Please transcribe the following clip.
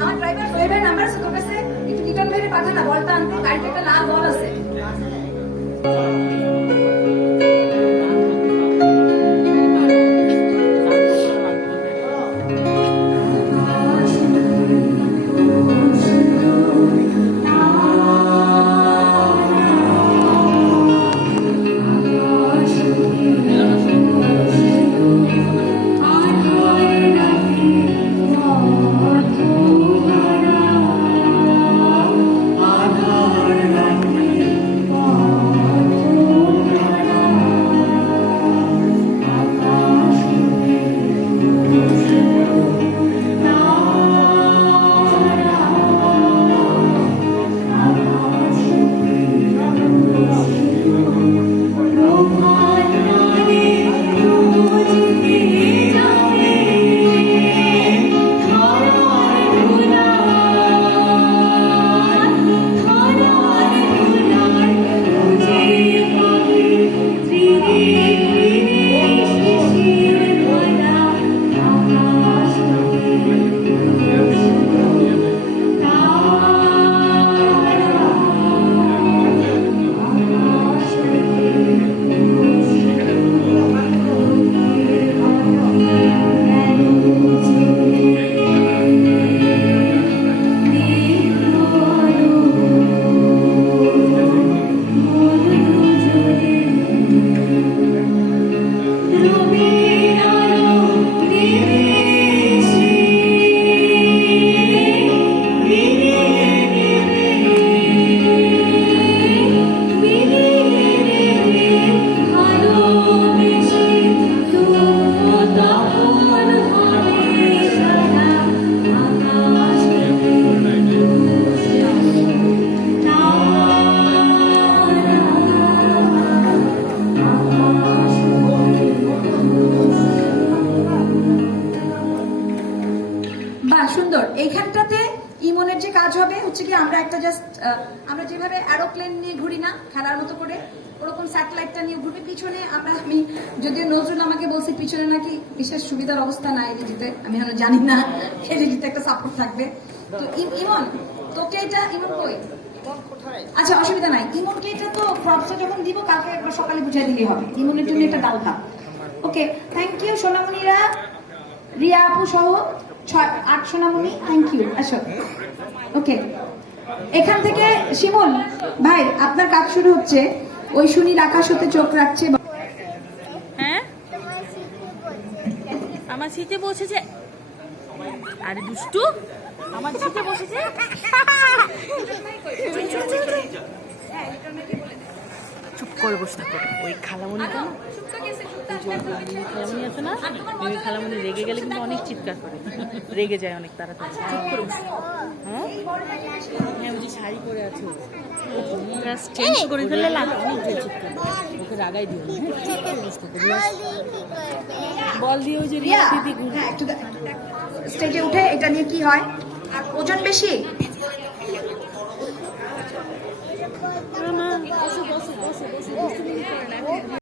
আমার driver সোহেবের number আছে তোর কাছে? একটু লিটন ভাইয়ের পাঠা না বলটা আনতে, গাড়িতে একটা লাল বল আছে। সুন্দর। এইখানটাতে ইমনের যে কাজ হবে হচ্ছে কি, আমরা একটা জাস্ট আমরা যেভাবে এরোপ্লেন নিয়ে ঘুরি না খেলার মতো করে, ওরকম স্যাটেলাইটটা নিয়ে ঘুরবে পিছনে। আমি যদিও নজরুল আমাকে বলছি পিছনে নাকি বিশেষ সুবিধার অবস্থা নাই এলইডিতে, আমি এখনো জানি না এলইডিতে একটা সাপোর্ট থাকবে। তো ইমন তোকে এটা, ইমন কই? আচ্ছা অসুবিধা নাই, ইমনকে এটা তো প্রপসটা যখন দিব কালকে একবার সকালে বুঝাই দিলেই হবে। ইমনের জন্য এটা ডাল খা। ওকে, থ্যাংক ইউ সোনামণিরা, রিয়া আপু সহ 8 সোনামণি, থ্যাংক ইউ। আসো। ওকে, এখান থেকে শিমুল ভাই আপনার কাজ শুরু হচ্ছে। ওই সুনীল আকাশ হতে চোখ রাখছে। হ্যাঁ আমার সিটে বসেছে। আরে দুষ্টু, আমার সিটে বসেছে। চুপ করে বসে থাকো। ওই খালামণি তো, খালামণি আছে না, ওই খালামণি রেগে গেলে কিন্তু অনেক চিৎকার করে, রেগে যায় অনেক তাড়াতাড়ি। চুপ করে বসে। হ্যাঁ হ্যাঁ, ওই যে শাড়ি পরে আছে, চেঞ্জ করে ফেললে লাগে অনেক চিৎকার। ওকে রাগাই দিও, বল দিয়ে ওই যে রিয়া দিদি স্টেজে উঠে এটা নিয়ে কি হয়, আর ওজন বেশি। বসে বসে বসে বসে